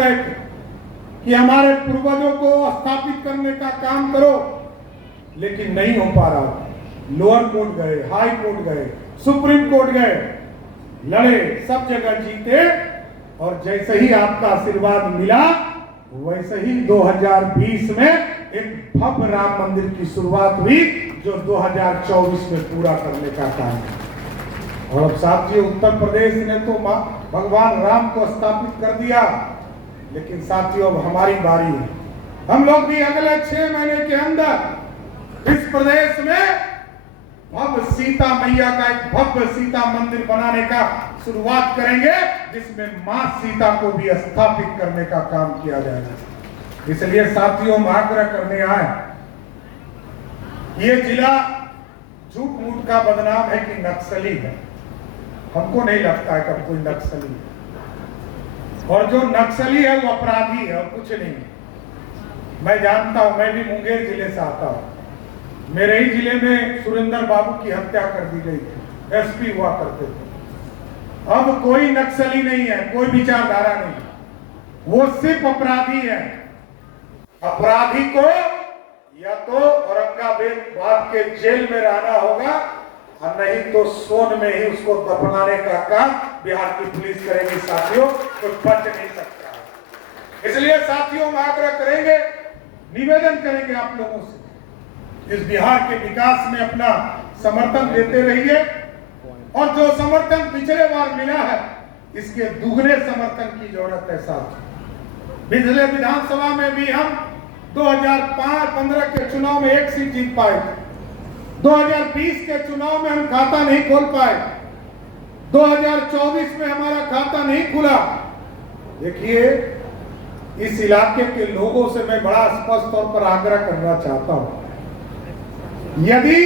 रहे थे कि हमारे पूर्वजों को स्थापित करने का काम करो, लेकिन नहीं हो पा रहा। लोअर कोर्ट गए, हाई कोर्ट गए, सुप्रीम कोर्ट गए, लड़े, सब जगह जीते, और जैसे ही आपका आशीर्वाद मिला वैसे ही 2020 में एक भव्य राम मंदिर की शुरुआत हुई, जो 2024 में पूरा करने का काम है। और अब साथियों, उत्तर प्रदेश ने तो भगवान राम को स्थापित कर दिया, लेकिन साथियों अब हमारी बारी है। हम लोग भी अगले 6 महीने के अंदर इस प्रदेश में भव्य सीता मैया का एक भव्य सीता मंदिर बनाने का शुरुआत करेंगे, जिसमें मां सीता को भी स्थापित करने का काम किया जाएगा। इसलिए साथियों, हम आग्रह करने आए, ये जिला झूठ मूठ का बदनाम है कि नक्सली है। हमको नहीं लगता है कि कोई नक्सली है, और जो नक्सली है वो अपराधी है और कुछ नहीं। मैं जानता हूं, मैं भी मुंगेर जिले से आता हूं। मेरे ही जिले में सुरेंद्र बाबू की हत्या कर दी गई थी, एसपी हुआ करते थे। अब कोई नक्सली नहीं है, कोई विचारधारा नहीं, वो सिर्फ अपराधी है। अपराधी को या तो औरंगाबाद के जेल में रहना होगा, और नहीं तो सोन में ही उसको दफनाने का काम बिहार की पुलिस करेगी। साथियों, कोई बच नहीं सकता। इसलिए साथियों, हम आग्रह करेंगे, निवेदन करेंगे आप लोगों से, इस बिहार के विकास में अपना समर्थन देते रहिए, और जो समर्थन पिछले बार मिला है, इसके दुगने समर्थन की जरूरत है। साथ पिछले विधानसभा में भी हम 2015 के चुनाव में 1 सीट जीत पाए थे। 2020 के चुनाव में हम खाता नहीं खोल पाए। 2024 में हमारा खाता नहीं खुला। देखिए, इस इलाके के लोगों से मैं बड़ा स्पष्ट तौर पर आग्रह करना चाहता हूं, यदि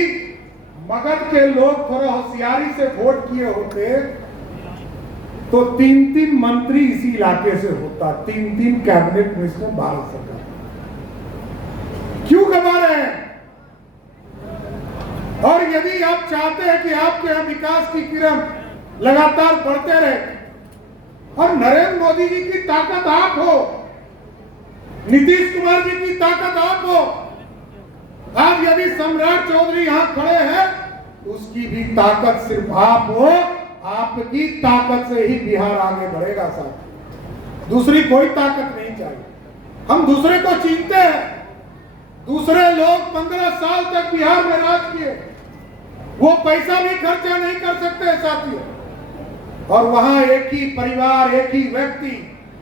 मगध के लोग थोड़ा होशियारी से वोट किए होते तो 3-3 मंत्री इसी इलाके से होता, 3-3 कैबिनेट मिनिस्टर भारत सरकार। क्यों गवा रहे हैं? और यदि आप चाहते हैं कि आपके यहां विकास की किरण लगातार बढ़ते रहे, और नरेंद्र मोदी जी की ताकत आप हो, नीतीश कुमार जी की ताकत आप हो, आज यदि सम्राट चौधरी यहां खड़े हैं, उसकी भी ताकत सिर्फ आप हो। आपकी ताकत से ही बिहार आगे बढ़ेगा साहब, दूसरी कोई ताकत नहीं चाहिए। हम दूसरे को चीनते हैं, दूसरे लोग 15 साल तक बिहार में राज किए, वो पैसा भी खर्चा नहीं कर सकते साथियों, और वहां एक ही परिवार, एक ही व्यक्ति,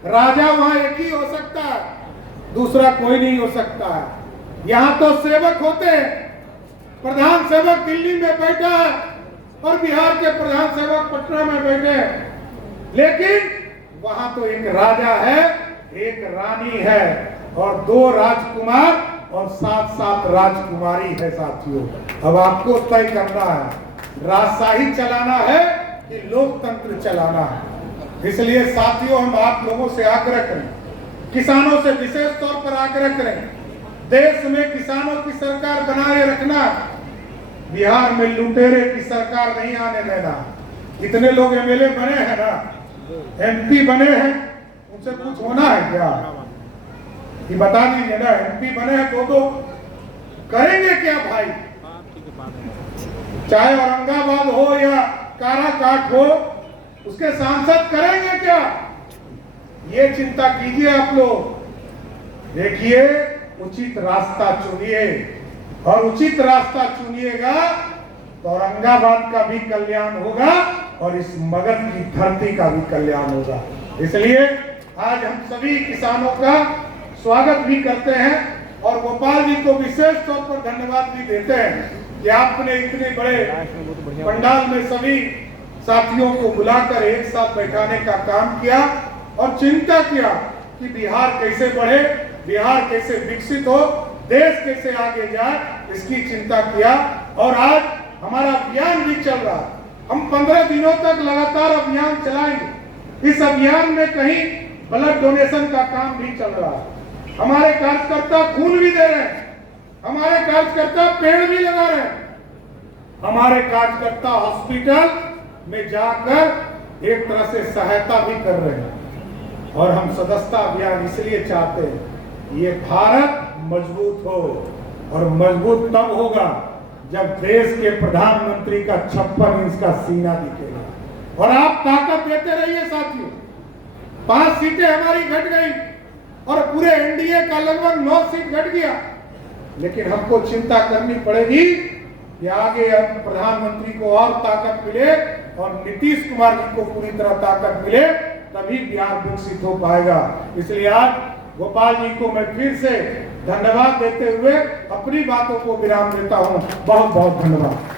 राजा वहां एक ही हो सकता है, दूसरा कोई नहीं हो सकता है। यहाँ तो सेवक होते हैं, प्रधान सेवक दिल्ली में बैठा है और बिहार के प्रधान सेवक पटना में बैठे हैं, लेकिन वहां तो एक राजा है, एक रानी है, और 2 राजकुमार और 7-7 राजकुमारी है साथियों। अब आपको तय करना है, राजशाही चलाना है कि लोकतंत्र चलाना है। इसलिए साथियों, हम आप लोगों से आग्रह करें, किसानों से विशेष तौर पर आग्रह करें, देश में किसानों की सरकार बनाए रखना, बिहार में लुटेरे की सरकार नहीं आने देना। इतने लोग एमएलए बने हैं ना, एमपी बने हैं, उनसे कुछ होना है क्या? ये बता दीजिए ना, एमपी बने हैं 2-2, करेंगे क्या भाई? चाहे औरंगाबाद हो या काराकाट हो, उसके सांसद करेंगे क्या? ये चिंता कीजिए आप लोग। देखिए, उचित रास्ता चुनिए, और उचित रास्ता चुनिएगा तो औरंगाबाद का भी कल्याण होगा और इस मगध की धरती का भी कल्याण होगा। इसलिए आज हम सभी किसानों का स्वागत भी करते हैं, और गोपाल जी को विशेष तौर पर धन्यवाद भी देते हैं कि आपने इतने बड़े पंडाल में सभी साथियों को बुलाकर एक साथ बैठाने का काम किया, और चिंता किया कि बिहार कैसे बढ़े, बिहार कैसे विकसित हो, देश कैसे आगे जाए, इसकी चिंता किया। और आज हमारा अभियान भी चल रहा है, हम 15 दिनों तक लगातार अभियान चलाएंगे। इस अभियान में कहीं ब्लड डोनेशन का काम भी चल रहा है, हमारे कार्यकर्ता खून भी दे रहे हैं, हमारे कार्यकर्ता पेड़ भी लगा रहे हैं, हमारे कार्यकर्ता हॉस्पिटल में जाकर एक तरह से सहायता भी कर रहे हैं। और हम सदस्यता अभियान इसलिए चाहते हैं, ये भारत मजबूत हो, और मजबूत तब होगा जब देश के प्रधानमंत्री का 56 इंच का सीना दिखेगा। और आप ताकत देते रहिए साथियों। 5 सीटें हमारी घट गई और पूरे एनडीए का लगभग 9 सीट घट गया, लेकिन हमको चिंता करनी पड़ेगी कि आगे अब प्रधानमंत्री को और ताकत मिले और नीतीश कुमार जी को पूरी तरह ताकत मिले, तभी बिहार विकसित हो पाएगा। इसलिए आज गोपाल जी को मैं फिर से धन्यवाद देते हुए अपनी बातों को विराम देता हूं। बहुत बहुत धन्यवाद।